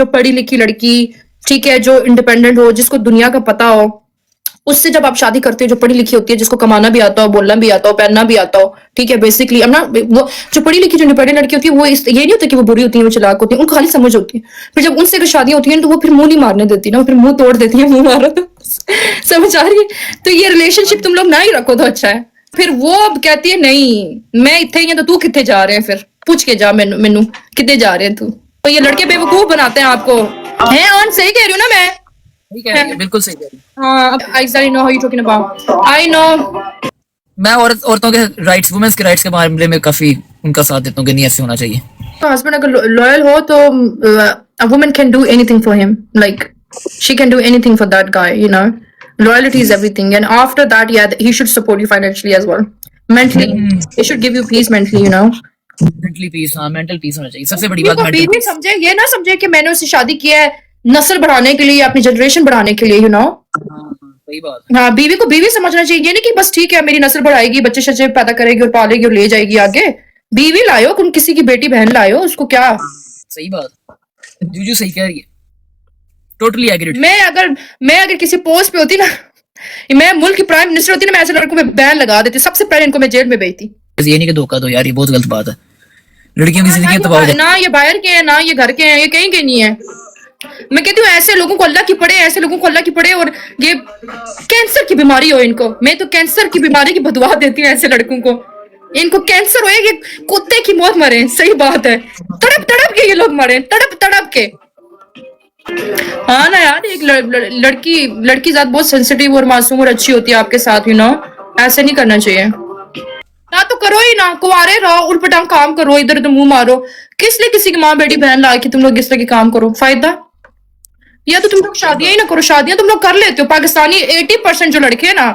जो पढ़ी लिखी लड़की, ठीक है, जो इंडिपेंडेंट हो, जिसको दुनिया का पता हो, उससे जब आप शादी करते हो जो पढ़ी लिखी होती है, जिसको कमाना भी आता हो, बोलना भी आता हो, पहनना भी आता हो, ठीक है, बेसिकली अब ना वो जो पढ़ी लिखी जो इंडिपेंडेंट लड़की होती है वो ये नहीं होता कि वो बुरी होती है, वो चालाक होती है, उनको खाली समझ होती है। फिर जब उनसे अगर शादियां होती हैं तो वो फिर मुंह नहीं मारने देती ना, वो फिर मुंह तोड़ देती है, मुंह मारो तो समझ आ रही है। तो ये रिलेशनशिप तुम लोग ना ही रखो तो अच्छा है। फिर वो अब कहती है नहीं मैं इतने ही है तो तू कितने जा रहे हैं, फिर पूछ के जा मेनू कितने जा रहे हैं तू। तो ये लड़के बेवकूफ बनाते हैं आपको। है ऑन सही कह रही हूँ ना मैं? सही कह रही है, बिल्कुल सही कह रही है। हाँ I know how you talking about. I know. मैं औरतों के राइट्स, वुमेन्स के राइट्स के मामले में काफी उनका साथ देता हूँ कि नहीं ऐसे होना चाहिए। हस्बैंड अगर लॉयल हो तो a woman can do anything for him, like she can do anything for that guy, you know. Loyalty is everything, and after that yeah he should support you financially as well, mentally. He should give you peace mentally, you know. Mentally peace, हाँ mental peace होना चाहिए, सबसे बड़ी बात देखो mental बीवी piece. समझे, ये ना समझे कि मैंने उससे शादी किया है नस्ल बढ़ाने के लिए, अपनी जनरेशन बढ़ाने के लिए, you know. सही बात। हाँ बीवी को बीवी समझना चाहिए, ये नहीं कि बस ठीक है मेरी नस्ल बढ़ाएगी, बच्चे शच्चे पैदा करेगी और पालेगी और ले जाएगी आगे। बीवी लायो, तुम किसी की बेटी बहन लायो, उसको क्या। सही बात, जूजू सही कह रही है, टोटली एग्रीड। मैं अगर किसी पोस्ट पे होती ना, मैं मुल्क की प्राइम मिनिस्टर होती ना, मैं ऐसे लड़कों पे बैन लगा देती, सबसे पहले इनको मैं जेल में भेजती। ये नहीं कि धोखा दो यार, ये बहुत गलत बात है, लड़कियों की जिंदगी तबाह हो जाती है। ना ये बाहर के हैं ना ये घर के हैं, ये कहीं के नहीं है। मैं कहती हूँ ऐसे लोगों को अल्लाह की पड़े, ऐसे लोगों को अल्लाह की पड़े, और ये कैंसर की बीमारी हो इनको। मैं तो कैंसर की बीमारी की बदुआ देती हूँ ऐसे लड़कों को। इनको कैंसर हो, ये कुत्ते की मौत मरे, सही बात है, तड़प तड़प के ये लोग मरे, तड़प तड़प के। हाँ ना यार, एक लड़की जात बहुत सेंसिटिव और मासूम और अच्छी होती है आपके साथ, यू नो। ऐसे नहीं करना चाहिए ना, तो करो ही ना, कुंवारे रहो, उल्पटांग काम करो, इधर उधर मुंह मारो। किस लिए किसी की माँ बेटी बहन ला के तुम लोग इस तरह के काम करो, फायदा? या तो तुम लोग शादियां ही ना करो, शादियां तुम लोग कर लेते हो। पाकिस्तानी 80% जो लड़के हैं ना,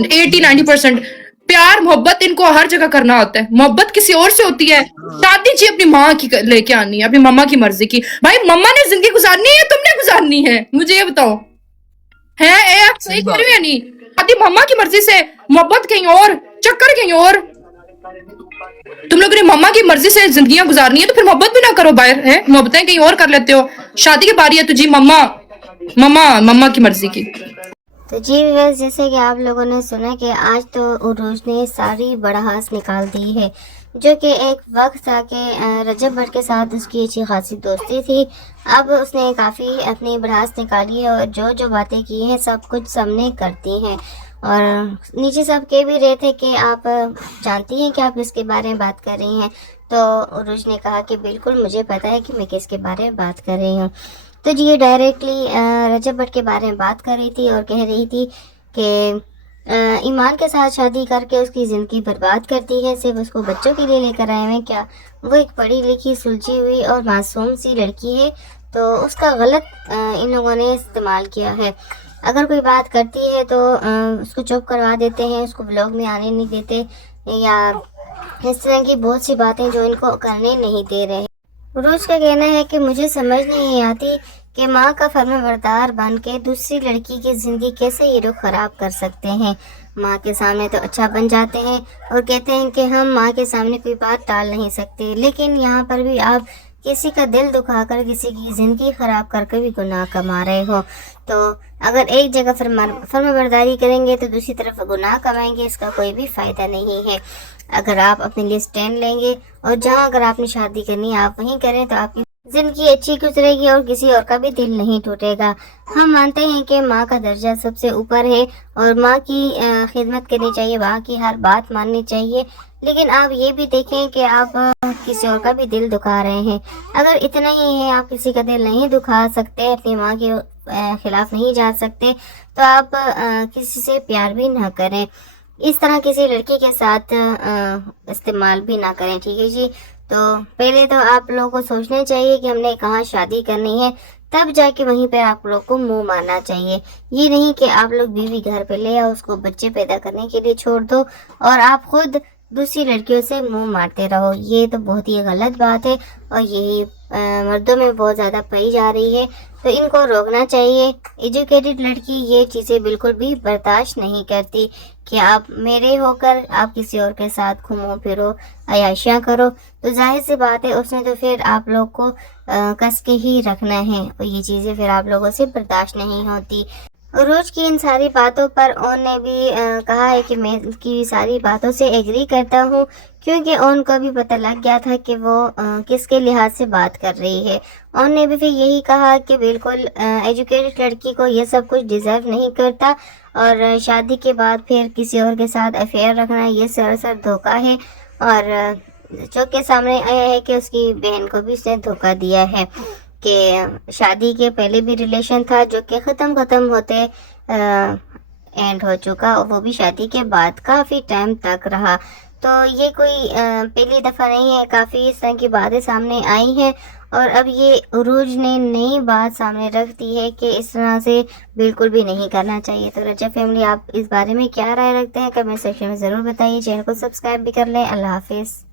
80-90% प्यार मोहब्बत इनको हर जगह करना होता है। मोहब्बत किसी और से होती है, शादी जी अपनी माँ की लेके आनी है, अपनी मम्मा की मर्जी की। भाई मम्मा ने जिंदगी गुजारनी है, तुमने गुजारनी है, मुझे ये बताओ। है आप सही कह रही हो या नहीं? शादी मम्मा की मर्जी से, मोहब्बत कहीं और, चक्कर कहीं और। तुम लोग ने मम्मा की मर्जी से जिंदगियां गुजारनी है तो फिर मोहब्बत भी ना करो बाहर, है मोहब्बतें कहीं और कर लेते हो। शादी की बारी है तो जी मम्मा मम्मा मम्मा की मर्जी की। तो जी व्यूअर्स, जैसे कि आप लोगों ने सुना कि आज तो उरूज ने सारी बड़ास निकाल दी है, जो कि एक वक्त था कि रजब भट्ट के साथ उसकी अच्छी खासी दोस्ती थी। अब उसने काफ़ी अपनी बड़ास निकाली है और जो जो बातें की हैं सब कुछ सामने करती हैं। और नीचे सब कह भी रहे थे कि आप जानती हैं कि आप किसके बारे में बात कर रही हैं। तो उरूज ने कहा कि बिल्कुल मुझे पता है कि मैं किसके बारे में बात कर रही हूँ। तो जी ये डायरेक्टली रजब भट्ट के बारे में बात कर रही थी और कह रही थी कि ईमान के साथ शादी करके उसकी ज़िंदगी बर्बाद कर दी है, सिर्फ उसको बच्चों के लिए लेकर आए हैं क्या। वो एक पढ़ी लिखी सुलझी हुई और मासूम सी लड़की है, तो उसका गलत इन लोगों ने इस्तेमाल किया है। अगर कोई बात करती है तो उसको चुप करवा देते हैं, उसको ब्लॉग में आने नहीं देते, या इस तरह की बहुत सी बातें जो इनको करने नहीं दे रहे। उरूज का कहना है कि मुझे समझ नहीं आती कि माँ का फर्माबरदार बन के दूसरी लड़की की ज़िंदगी कैसे ये लोग ख़राब कर सकते हैं। माँ के सामने तो अच्छा बन जाते हैं और कहते हैं कि हम माँ के सामने कोई बात टाल नहीं सकते, लेकिन यहाँ पर भी आप किसी का दिल दुखाकर किसी की ज़िंदगी ख़राब करके भी गुनाह कमा रहे हो। तो अगर एक जगह फर्माबरदारी करेंगे तो दूसरी तरफ गुनाह कमाएंगे, इसका कोई भी फ़ायदा नहीं है। अगर आप अपने लिए स्टैंड लेंगे और जहाँ अगर आपने शादी करनी है आप वहीं करें तो आपकी ज़िंदगी अच्छी गुजरेगी और किसी और का भी दिल नहीं टूटेगा। हम मानते हैं कि माँ का दर्जा सबसे ऊपर है और माँ की खिदमत करनी चाहिए, माँ की हर बात माननी चाहिए, लेकिन आप ये भी देखें कि आप किसी और का भी दिल दुखा रहे हैं। अगर इतना ही है, आप किसी का दिल नहीं दुखा सकते, अपनी माँ के खिलाफ नहीं जा सकते, तो आप किसी से प्यार भी ना करें, इस तरह किसी लड़की के साथ इस्तेमाल भी ना करें, ठीक है जी। तो पहले तो आप लोगों को सोचना चाहिए कि हमने कहाँ शादी करनी है, तब जाके वहीं पर आप लोग को मुंह मारना चाहिए। ये नहीं कि आप लोग बीवी घर पे ले आओ, उसको बच्चे पैदा करने के लिए छोड़ दो और आप खुद दूसरी लड़कियों से मुंह मारते रहो। ये तो बहुत ही गलत बात है और यही मर्दों में बहुत ज़्यादा पाई जा रही है, तो इनको रोकना चाहिए। एजुकेटेड लड़की ये चीज़ें बिल्कुल भी बर्दाश्त नहीं करती कि आप मेरे होकर आप किसी और के साथ घूमो फिरो, अय्याशियाँ करो। तो जाहिर सी बात है उसने तो फिर आप लोग को कस के ही रखना है, और ये चीज़ें फिर आप लोगों से बर्दाश्त नहीं होती। उरूज की इन सारी बातों पर ओन ने भी कहा है कि मैं उसकी सारी बातों से एग्री करता हूँ, क्योंकि ओन को भी पता लग गया था कि वो किसके लिहाज से बात कर रही है। ओन ने भी फिर यही कहा कि बिल्कुल एजुकेटेड लड़की को ये सब कुछ डिज़र्व नहीं करता, और शादी के बाद फिर किसी और के साथ अफेयर रखना ये सरासर धोखा है। और जो के सामने आया है कि उसकी बहन को भी उसने धोखा दिया है, कि शादी के पहले भी रिलेशन था जो कि ख़त्म होते एंड हो चुका, और वो भी शादी के बाद काफ़ी टाइम तक रहा। तो ये कोई पहली दफ़ा नहीं है, काफ़ी इस तरह की बातें सामने आई हैं, और अब ये उरूज ने नई बात सामने रख दी है कि इस तरह से बिल्कुल भी नहीं करना चाहिए। तो रजब फैमिली, आप इस बारे में क्या राय रखते हैं कमेंट सेक्शन में ज़रूर बताइए। चैनल को सब्सक्राइब भी कर लें। अल्लाह हाफिज़।